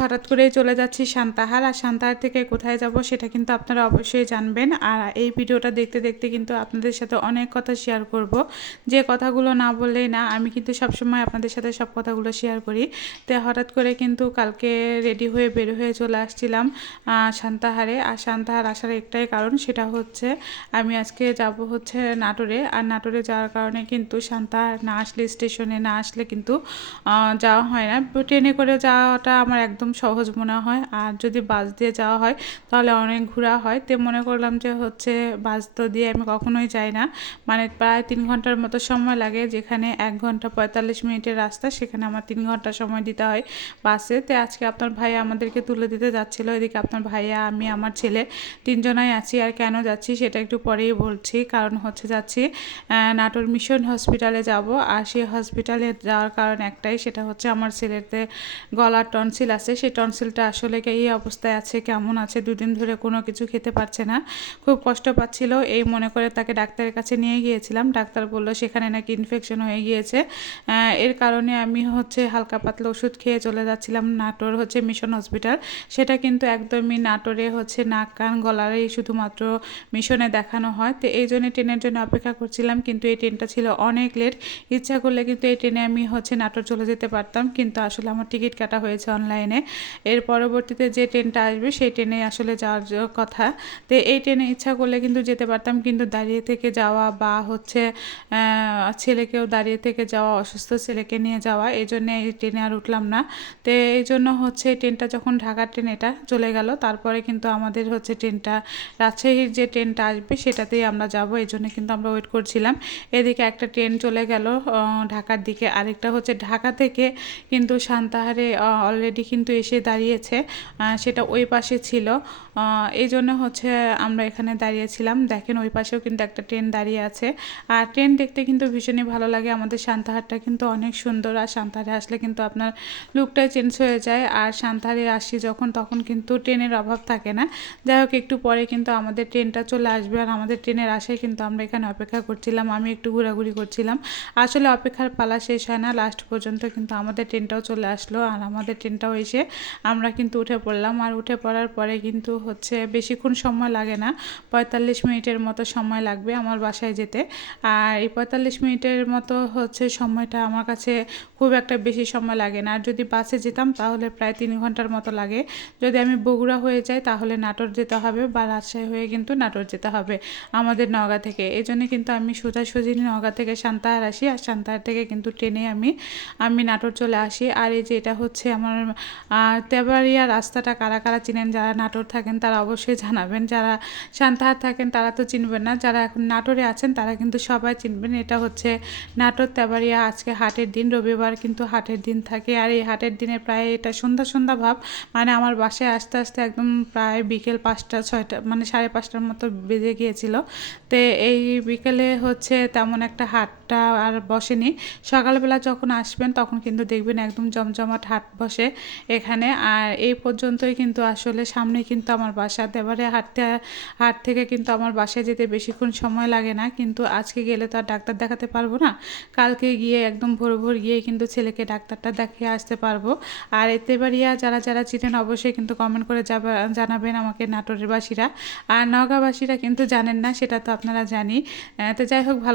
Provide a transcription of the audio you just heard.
হঠাৎ করেই চলে যাচ্ছি সান্তাহার, আর সান্তাহার থেকে কোথায় যাব সেটা কিন্তু আপনারা অবশ্যই জানবেন। আর এই ভিডিওটা দেখতে দেখতে কিন্তু আপনাদের সাথে অনেক কথা শেয়ার করব, যে কথাগুলো না বললেই না। আমি কিন্তু সবসময় আপনাদের সাথে সব কথাগুলো শেয়ার করি। তো হঠাৎ করে কিন্তু কালকে রেডি হয়ে বের হয়ে চলে আসছিলাম সান্তাহারে। আর সান্তাহার আসার একটাই কারণ, সেটা হচ্ছে আমি আজকে যাব হচ্ছে নাটোরে। আর নাটোরে যাওয়ার কারণে কিন্তু সান্তাহার না আসলে, স্টেশনে না আসলে কিন্তু যাওয়া হয় না। ট্রেনে করে যাওয়াটা আমার একদম সহজ মনে হয়, আর যদি বাস দিয়ে যাওয়া হয় তাহলে অনেক ঘোরা হয়। তো মনে করলাম যে হচ্ছে বাস তো দিয়ে আমি কখনোই যাই না, মানে প্রায় 3 ঘন্টার মতো সময় লাগে। যেখানে 1 ঘন্টা 45 মিনিটের রাস্তা, সেখানে আমার 3 ঘন্টা সময় দিতে হয় বাসে। তো আজকে আপনার ভাইয়া আমাদেরকে তুলে দিতে যাচ্ছিলো। এদিকে আপনার ভাইয়া, আমি, আমার ছেলে 3 জনাই আছি। আর কেন যাচ্ছি সেটা একটু পরেই বলছি। কারণ হচ্ছে যাচ্ছি নাটোর মিশন হসপিটালে যাব। আর সেই হসপিটালে যাওয়ার কারণ একটাই, সেটা হচ্ছে আমার ছেলেতে গলার টনসিল আছে। সেই টনসিলটা আসলে এই অবস্থায় আছে, কেমন আছে, 2 দিন ধরে কোনো কিছু খেতে পারছে না, খুব কষ্ট পাচ্ছিল। এই মনে করে তাকে ডাক্তারের কাছে নিয়ে গিয়েছিলাম। ডাক্তার বলল সেখানে নাকি ইনফেকশন হয়ে গিয়েছে। এর কারণে আমি হচ্ছে হালকা পাতলা ওষুধ খেয়ে চলে যাচ্ছিলাম নাটোর হচ্ছে মিশন হসপিটাল। সেটা কিন্তু একদমই নাটোরে হচ্ছে নাক কান গলারই শুধুমাত্র মিশনে দেখানো হয়। তো এই জন্য ট্রেনের জন্য অপেক্ষা করছিলাম, কিন্তু এই ট্রেনটা ছিল অনেক লেট। ইচ্ছা করলে কিন্তু এই ট্রেনে আমি হচ্ছে নাটোর চলে যেতে পারতাম, কিন্তু আসলে আমার টিকিট কাটা হয়েছে অনলাইনে। এর পরবর্তীতে যে ট্রেনটা আসবে সেই ট্রেনে আসলে যাওয়ার কথা। তো এই ট্রেনে ইচ্ছা করলে কিন্তু যেতে পারতাম, কিন্তু দাঁড়িয়ে থেকে যাওয়া বা হচ্ছে ছেলেকেও দাঁড়িয়ে থেকে যাওয়া, অসুস্থ ছেলেকে নিয়ে যাওয়া, এই জন্য এই ট্রেনে আর উঠলাম না। তো এই জন্য হচ্ছে ট্রেনটা যখন ঢাকার ট্রেন এটা চলে গেল, তারপরে কিন্তু আমাদের হচ্ছে ট্রেনটা রাজশাহীর যে ট্রেনটা আসবে সেটাতেই আমরা যাব। এই জন্য কিন্তু আমরা ওয়েট করছিলাম। এদিকে একটা ট্রেন চলে গেল ঢাকার দিকে, আরেকটা হচ্ছে ঢাকা থেকে কিন্তু সান্তাহারে অলরেডি কিন্তু এসে দাঁড়িয়েছে। সেটা ওই পাশে ছিল, এই জন্য হচ্ছে আমরা এখানে দাঁড়িয়েছিলাম। দেখেন ওই পাশেও কিন্তু একটা ট্রেন দাঁড়িয়ে আছে। আর ট্রেন দেখতে কিন্তু ভীষণই ভালো লাগে। আমাদের সান্তাহারটা কিন্তু অনেক সুন্দর, আর সান্তাহারে আসলে কিন্তু আপনার লুকটাই চেঞ্জ হয়ে যায়। আর সান্তাহারে আসি যখন, তখন কিন্তু ট্রেনের অভাব থাকে না। যাই হোক, একটু পরে কিন্তু আমাদের ট্রেনটা চলে আসবে, আর আমাদের ট্রেনের আশায় কিন্তু আমরা এখানে অপেক্ষা করছিলাম। আমি একটু ঘোরাঘুরি করছিলাম। আসলে অপেক্ষার পালা শেষ হয় না, লাস্ট পর্যন্ত কিন্তু আমাদের ট্রেনটাও চলে আসলো। আর আমাদের ট্রেনটাও এসে আমরা কিন্তু উঠে পড়লাম। আর উঠে পড়ার পরে কিন্তু হচ্ছে বেশিক্ষণ সময় লাগে না, 45 মিনিটের মতো সময় লাগবে আমার বাসায় যেতে। আর এই 45 মিনিটের মতো হচ্ছে সময়টা আমার কাছে খুব একটা বেশি সময় লাগে না। আর যদি বাসে যেতাম তাহলে প্রায় 3 ঘন্টার মতো লাগে। যদি আমি বগুড়া হয়ে যাই তাহলে নাটোর যেতে হবে, বা রাজশাহী হয়ে কিন্তু নাটোর যেতে হবে আমাদের নওগাঁ থেকে। এই জন্য কিন্তু আমি সোজাসুজি নওগাঁ থেকে সান্তাহার আসি, আর সান্তাহার থেকে কিন্তু ট্রেনে আমি নাটোর চলে আসি। আর এই যে এটা হচ্ছে আমার তেবাড়িয়া রাস্তাটা। কারা কারা চিনেন, যারা নাটোর থাকেন তারা অবশ্যই জানাবেন, যারা সান্তাহার থাকেন তারা তো চিনবেন না, যারা এখন নাটোরে আছেন তারা কিন্তু সবাই চিনবেন। এটা হচ্ছে নাটোর তেবাড়িয়া। আজকে হাটের দিন, রবিবার কিন্তু হাটের দিন থাকে। আর এই হাটের দিনে প্রায় এটা সন্ধ্যা সন্ধ্যা ভাব, মানে আমার বাসায় আসতে আসতে একদম প্রায় বিকেল 5টা 6টা, মানে 5:30টার মতো বেজে গিয়েছিল। তো এই বিকেলে হচ্ছে তেমন একটা হাটটা আর বসেনি। সকালবেলা যখন আসবেন তখন কিন্তু দেখবেন একদম জমজমাট হাট বসে এখানে। আর এই পর্যন্তই কিন্তু আসলে সামনে কিন্তু আমার বাসা। এবারে হাট থেকে কিন্তু আমার বাসায় যেতে বেশিক্ষণ সময় লাগে না, কিন্তু আজকে গেলে তো আর ডাক্তার দেখাতে পারবো না। কালকে গিয়ে একদম ভোর ভোর গিয়ে কিন্তু ছেলেকে ডাক্তারটা দেখিয়ে আসতে পারবো। আর এতেবাড়িয়া যারা যারা চিনেন অবশ্যই কিন্তু কমেন্ট করে জানাবেন আমাকে, নাটোরের বাসীরা। আর নওগাঁবাসীরা কিন্তু জানেন না, সেটা তো আপনারা জানি। তো যাই হোক, ভালো